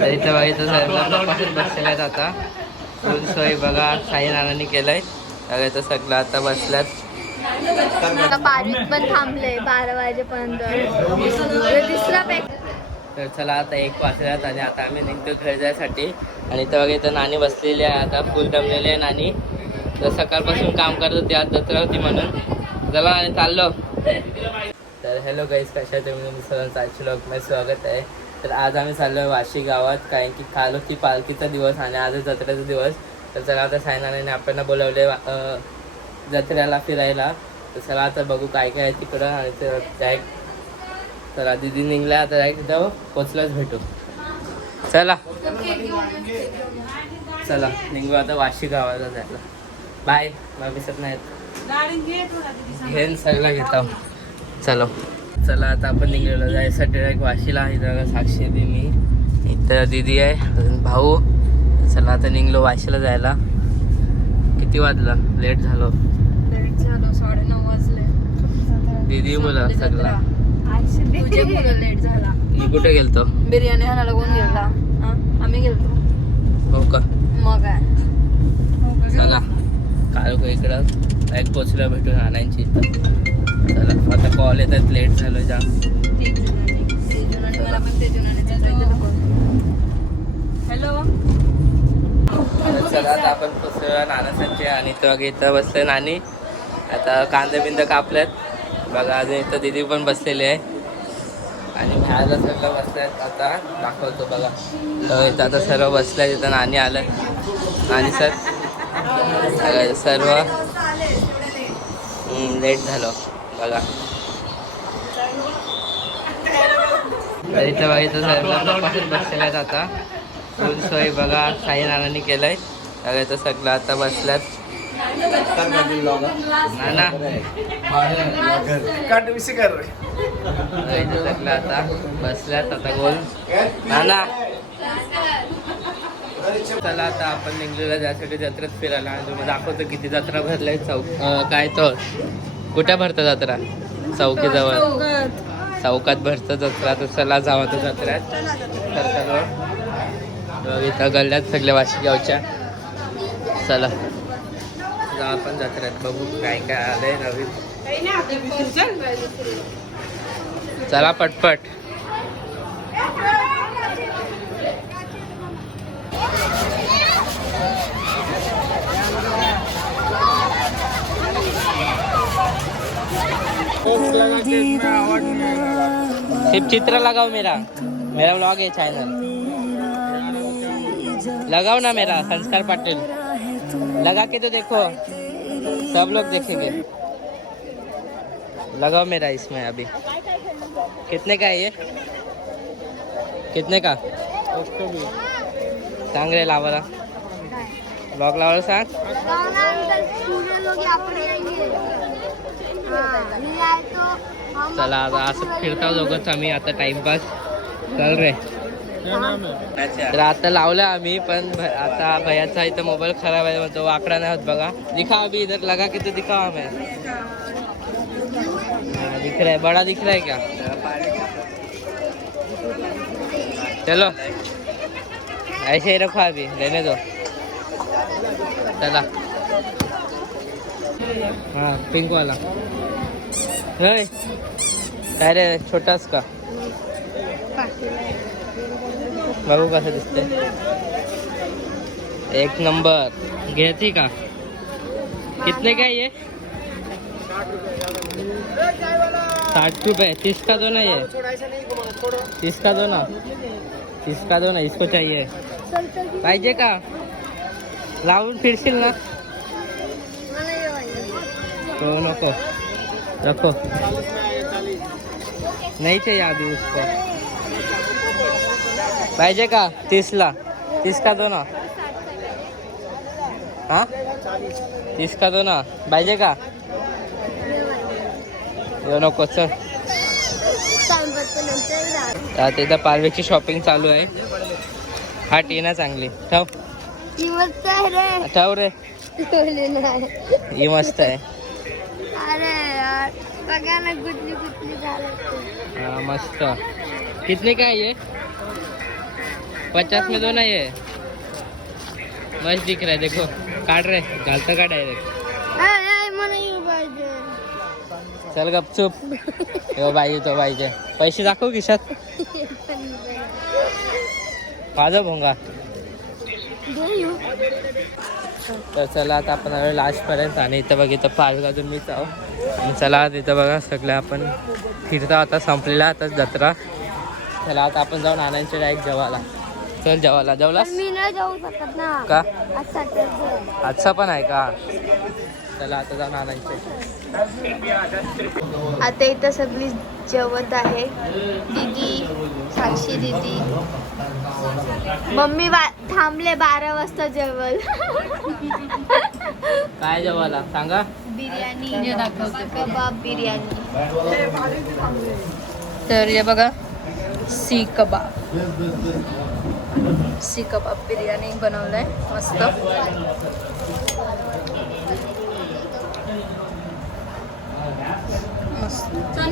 तर इथं सगळं पासून बसलेले आहेत आता. फुल सोय बघा साई नानांनी केलंय. बघा इथं सगळं आता बसल्यात. पारीत पण थांबले बारा वाजेपर्यंत. तिसरा पॅक. तर चला आता एक वाजल्यात आणि आता आम्ही निघतो घर जायसाठी. आणि इथं बघा इथं नाणी बसलेली आहे आता फुल दमलेली आहे नाणी तर सकाळपासून काम करत होती आज जत्रा होती म्हणून. चला आणि चाललो. तर हॅलो गाईज कशा तुम्ही? सर्वांचं आजच्या ब्लॉगमध्ये स्वागत आहे. तर आज आम्ही चाललो वाशी गावात कारण की काल होती पालखीचा दिवस आणि आज आहे जत्रेचा दिवस. तर चला आता सायनाने आपल्याला बोलवले जत्रेला फिरायला. तर चला आता बघू काय काय आहे तिकडं आणि ते डायरेक्ट चला दिदी निघल्या आता डायरेक्ट तिथं पोचलाच भेटू. चला. चला निघू आता वाशी गावाला जायला. बाय मला दिसत नाहीत. घेऊन सगळं घेतो. चलो. चला आता आपण निघलेलो जायसाठी डायरेक्ट वाशीला. आहे इथं साक्षी आहे मी. इथं दिदी आहे अजून भाऊ. चला आता निघलो वाशीला जायला. किती वाजलं? लेट झालो. झालं साडे नऊ वाजले. दिदी मुलं सगळा. लेट झाला. मी कुठे गेलतो? बिर्याणी आणायला कोण गेला हा? आम्ही गेलो हो का? मग काय? चला काल इकडं? डायरेक्ट पोचलं भेटून आणायची. इथं चला आता कॉल येतात लेट झालं जाम. हॅलो. चला आता आपण पोचलो नानासाठी आणि इथं इथं बसले नानी. आता कांदे बिंद कापल्यात बघा अजून इथं दिदी पण बसलेली आहे. आणि बाहेरला सगळं बसल्यात आता दाखवतो बघा. तर इथं आता सर्व बसल्यात इथं नानी आलं. आणि सर. सर्व. लेट झालं. बघा. तर इथं बघा इथं सर्वपासून बसलेले आहेत आता. फुल सोय बघा साई नानांनी केलंय. बघा इथं सगळं आता बसल्यात. नाना. इथं सगळं आता बसल्यात आता गोल. नाना. चला आता आपण निघलेलो त्यासाठी जत्रेत फिरायला. आणि तुम्हाला दाखवतो किती जत्रा भरलाय चौक काय तो. कुठे भरतं जत्रा? चौकीजवळ चौकात. भरतं जत्रा तर चला जावं तर जत्र्यात तर इथं गल्ल्यात सगळ्या वाशी गावच्या. चला. जाऊ आपण जत्र्यात बघू काय काय आलंय नवीन. चला पटपट. सिर्फ़ चित्र लगाओ मेरा। मेरा ब्लॉग है चैनल लगाओ ना मेरा संस्कार पाटिल। लगा के तो देखो। सब लोग देखेंगे। लगाओ मेरा इसमें अभी। कितने का है ये? कितने का? सांग रे लावाला ब्लॉग लावायला सांग। चला आता असं फिरता दोघंच आम्ही आता टाइमपास. चल रे. तर आता लावलं आम्ही पण आता भैयाचा इथं मोबाईल खराब आहे म्हणतो वाकडा नाही होत बघा. दिखा अभी इधर लगा की तो दिखा हमें दिख रहा है बड़ा दिख रहा है क्या चलो. ऐसे ही रखो अभी लेने दो. चला. हाँ पिंक वाला। है काय रे छोटास का बघू कसं दिसते एक नंबर। घ्यायची का। कितने का ये? साठ रुपए। तीस का दो ना ये? तीस का दो ना? तीस का दो ना, इसको चाहिए। पाहिजे का लावून फिरशील ना तो नको. रखो नहीं चाहिए अभी उसको. पाहिजे का? तीसला. तीस का दो ना हाँ? तीस का दो ना पाहिजे का? यो नको चल. आता इथं पार्वेची शॉपिंग चालू आहे. हा टी ना चांगली. ठेव. ठेव रे. ही मस्त आहे. बघा ना झालं. हा, मस्त. कितने का है? ये पचास में दो ना ये मस्त दिख रहा है देखो. काट रहे घालता का डायरेक्ट चल गपचूप हो पाहिजे तो पाहिजे पैसे दाखव खिशात. माझा भोंगा. तर चला आता आपण आलो लास्टपर्यंत आणि इथं बघ इथं गाजून मी जाऊ. आणि चला तिथं बघा सगळं आपण. फिरता आता संपलेला आता जत्रा. चला आता आपण जाऊन आणायचे डायरेक्ट जेवायला चल जेवायला मी नाही जाऊ शकत ना. का? आजचा पण आहे का? चला आता जाऊन आणायचे आता इथं सगळी जेवत आहे. दीदी साक्षी दीदी. मम्मी थांबले बारा वाजता जेवल काय जेवायला? सांगा. बिर्याणी. कबाब बिर्याणी. तर हे बघा सी कबाब. सी कबाब बिर्याणी बनवलंय मस्त.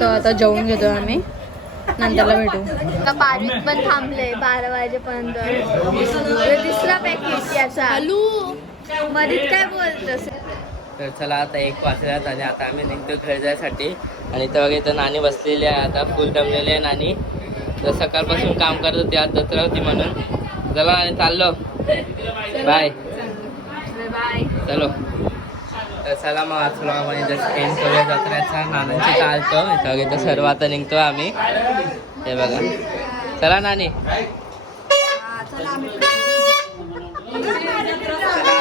तर आता जेवून घेतो आम्ही. नंतरला भेटू. आता पारीत पण थांबले बारा वाजेपर्यंत. तिसरा पॅकेट याचा. मधीत काय बोलतस? तर चला आता एक वाजल्यात आणि आता आम्ही निघतो घर जायसाठी आणि बघा इथं नाणी बसलेली आहे. आता फुल दमलेली आहे नाणी तर सकाळपासून काम करत होती आज जत्रा होती म्हणून. चला आणि चाललो. Bye bye. चलो. तर चला मग आज तुला आपण इथं एंड करूया जत्रेचा नानांची चालतो इथं इथं सर्व आता निघतो आम्ही. हे बघा. चला नानी. चला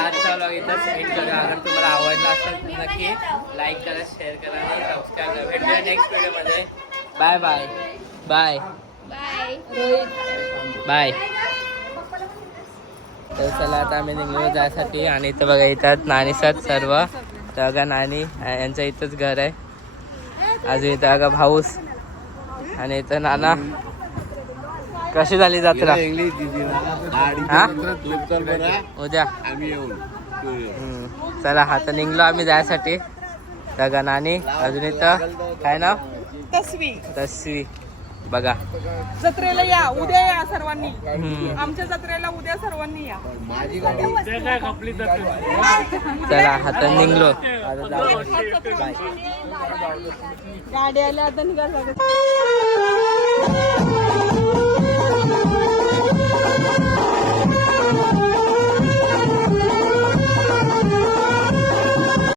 आजचा इथंच एंड करूया. अगर तुम्हाला आवडला असेल नक्की लाईक करा शेअर करा आणि सबस्क्राईब करा. भेटूया नेक्स्ट व्हिडिओमध्ये bye bye bye bye bye तर चला आता आम्ही निघलो जायसाठी. आणि इथं बघा येतात नाणीसात सर्व. तर नानी यांचं इथंच घर आहे अजून इथं बघा भाऊस आणि इथं नाना कशी झाली जत्रा उद्या चला आता निघलो आम्ही जायसाठी बघा नानी अजून इथं काय नाव तस्वी तस्वी बघा. जत्रेला या उद्या या सर्वांनी. आमच्या जत्रेला उद्या सर्वांनी या. चला आता निघलो. आता जाऊ. बाय गाडी आल्या आता निघा